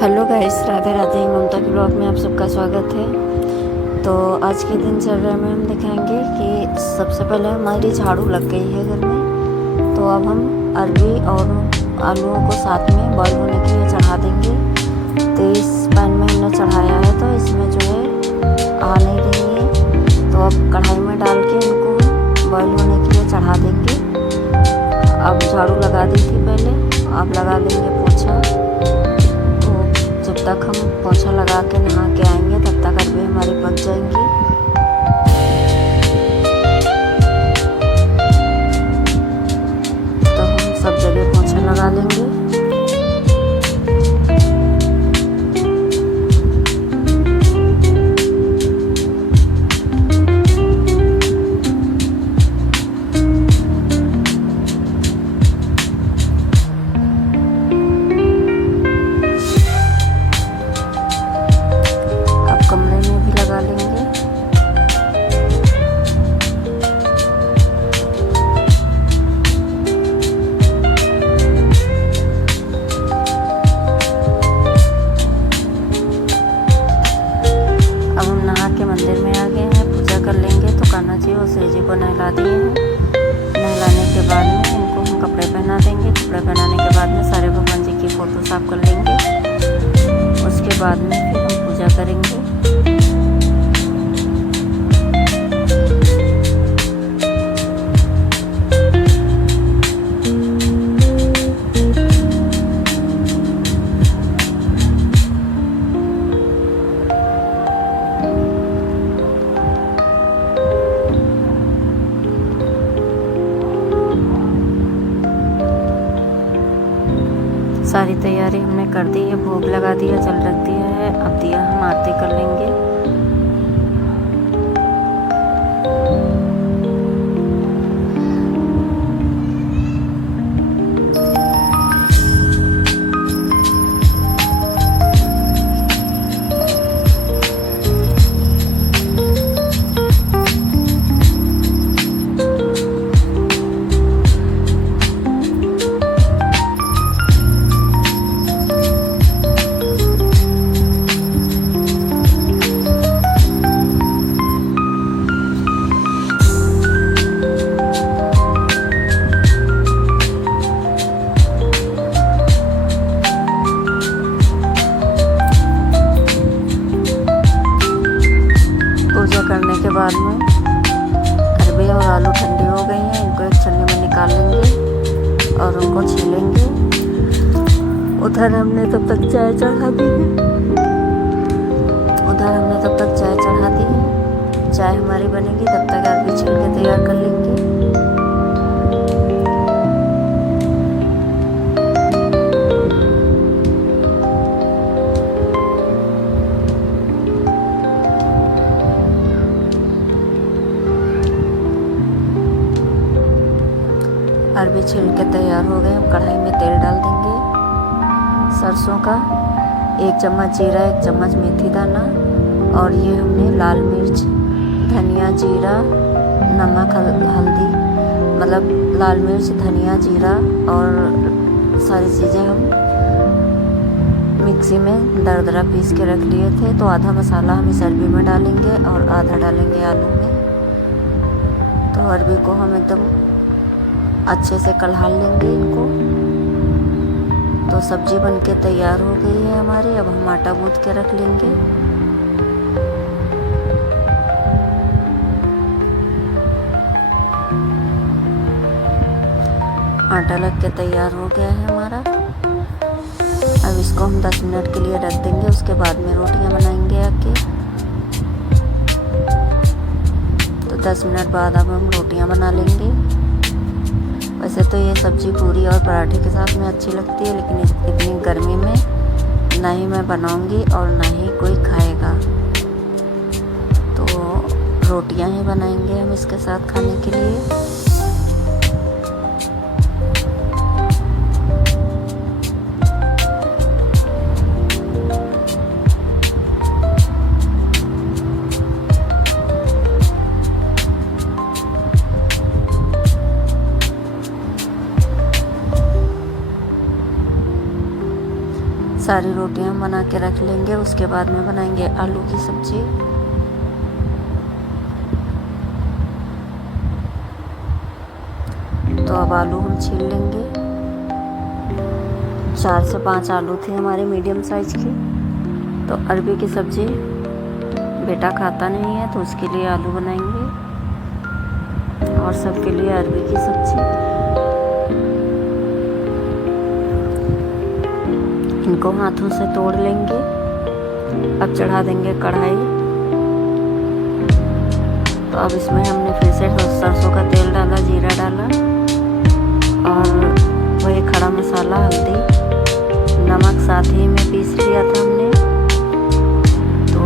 Hello guys, Radhe Radhe. Mamta के blog में आप सबका स्वागत है। तो आज के दिनचर्या में हम दिखाएंगे कि सबसे पहले हमारी झाड़ू लग गई है घर में, तो अब हम अरबी और आलूओं को साथ में बॉईल होने के लिए चढ़ा देंगे। तो इस पैन में हमने चढ़ाया है, तो इसमें जो है आ नहीं देंगे, तो अब कढ़ाई में डाल के इनको बॉईल होने के लिए चढ़ा देंगे। अब झाड़ू लगा दी थी पहले, अब लगा देंगे पोछा। जब तक हम पोछा लगा के नहा के आएंगे तब तक अरबी हमारी पक जाएंगी। तो हम सब जगह पोछा लगा लेंगे। कमरे में भी लगा लेंगे। अब हम नहा के मंदिर में आ गए हैं, पूजा कर लेंगे। तो कान्हा जी और श्री जी को नहला दिए हैं। नहलाने के बाद में इनको हम कपड़े पहना देंगे। कपड़े पहनाने के बाद में सारे भगवान जी की फ़ोटो साफ कर लेंगे। उसके बाद में फिर हम पूजा करेंगे। सारी तैयारी हमने कर दी है, भोग लगा दिया, जल रख दिया है। अब दिया हम आरती कर लेंगे। पूजा करने के बाद में अरबी और आलू ठंडी हो गई हैं। इनको एक छन्नी में निकाल लेंगे और उनको छीलेंगे। उधर हमने तब तक चाय चढ़ा दी है। चाय हमारी बनेगी, तब तक अरबी छील के तैयार कर लेंगे। अरबी छिल के तैयार हो गए। हम कढ़ाई में तेल डाल देंगे सरसों का, 1 चम्मच जीरा, 1 चम्मच मेथी दाना, और ये हमने लाल मिर्च, धनिया, जीरा, नमक, हल्दी, मतलब लाल मिर्च, धनिया, जीरा और सारी चीज़ें हम मिक्सी में दरदरा पीस के रख लिए थे। तो आधा मसाला हम इस अरबी में डालेंगे और आधा डालेंगे आलू में। तो अरबी को हम एकदम अच्छे से कलहा लेंगे इनको। तो सब्जी बनके तैयार हो गई है हमारी। अब हम आटा गूँथ के रख लेंगे। आटा लग के तैयार हो गया है हमारा। अब इसको हम 10 मिनट के लिए रख देंगे। उसके बाद में रोटियां बनाएंगे आके। तो 10 मिनट बाद अब हम रोटियां बना लेंगे। वैसे तो ये सब्ज़ी पूरी और पराठे के साथ में अच्छी लगती है, लेकिन इतनी गर्मी में ना ही मैं बनाऊंगी और ना ही कोई खाएगा। तो रोटियां ही बनाएंगे हम इसके साथ खाने के लिए। सारी रोटियां बना के रख लेंगे। उसके बाद में बनाएंगे आलू की सब्जी। तो अब आलू हम छील लेंगे। 4 से 5 आलू थे हमारे मीडियम साइज के। तो अरबी की सब्जी बेटा खाता नहीं है, तो उसके लिए आलू बनाएंगे और सबके लिए अरबी की सब्जी। इनको हाथों से तोड़ लेंगे। अब चढ़ा देंगे कढ़ाई। तो अब इसमें हमने फिर से सरसों का तेल डाला, जीरा डाला और वही खड़ा मसाला, हल्दी, नमक साथ ही में पीस लिया था हमने। तो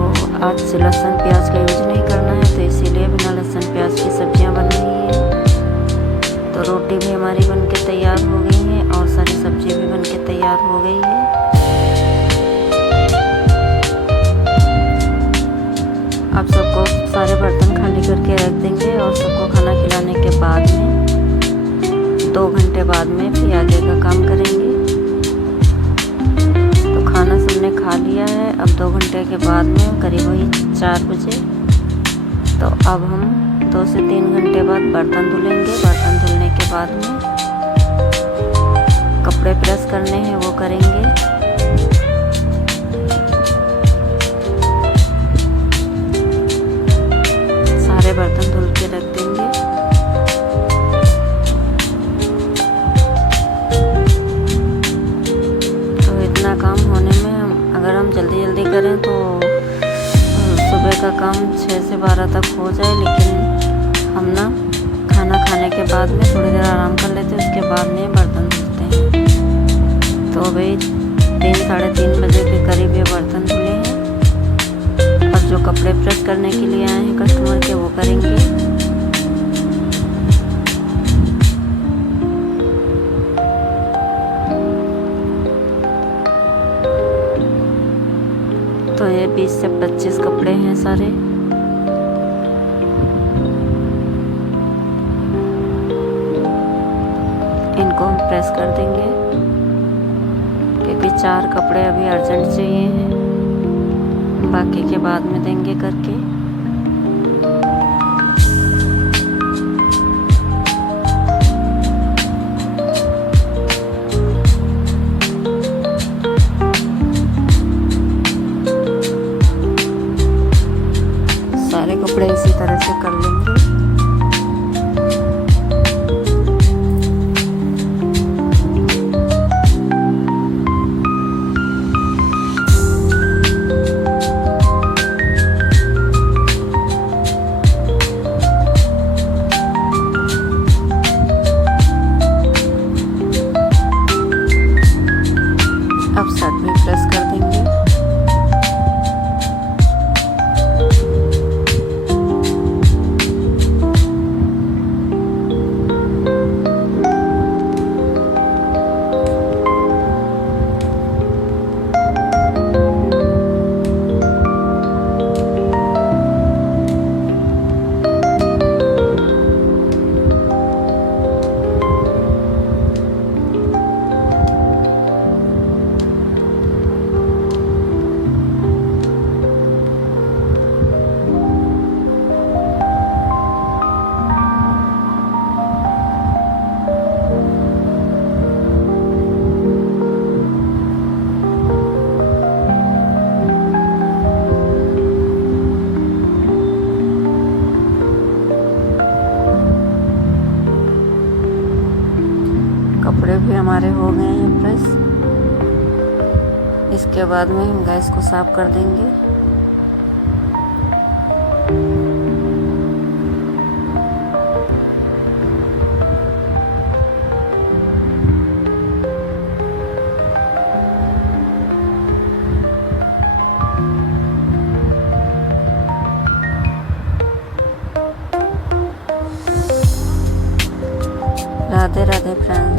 आज लहसुन प्याज का यूज नहीं करना है, तो इसीलिए बिना लहसुन प्याज की सब्जियां बन रही हैं। तो रोटी भी हमारी बनके तैयार हो गई है और सारी सब्जी भी बनके तैयार हो गई है। अब सबको सारे बर्तन खाली करके रख देंगे और सबको खाना खिलाने के बाद में 2 घंटे बाद में फिर आगे का काम करेंगे। तो खाना सबने खा लिया है। अब 2 घंटे के बाद में करीब वही 4 बजे। तो अब हम 2 से 3 घंटे बाद बर्तन धुलेंगे। बर्तन धुलने के बाद में कपड़े प्रेस करने हैं, वो करेंगे। सारे बर्तन धुल के रख देंगे। तो इतना काम होने में अगर हम जल्दी जल्दी करें तो सुबह का काम 6 से 12 तक हो जाए, लेकिन हम ना खाना खाने के बाद में थोड़ी देर आराम कर लेते हैं, उसके बाद में बर्तन धुलते हैं। तो अभी 3 साढ़े 3 बजे के करीब ये बर्तन धुले हैं। और जो कपड़े प्रेस करने के लिए आए हैं कस्टमर के, वो करेंगे। तो ये 20 से 25 कपड़े हैं सारे। इनको हम प्रेस कर देंगे क्योंकि 4 कपड़े अभी अर्जेंट चाहिए हैं, बाकी के बाद में देंगे करके। सारे कपड़े इसी तरह से कर लेंगे। अब शर्ट भी प्रेस कर देंगे। कपड़े भी हमारे हो गए हैं प्रेस। इसके बाद में हम गैस को साफ कर देंगे। राधे राधे फ्रेंड्स।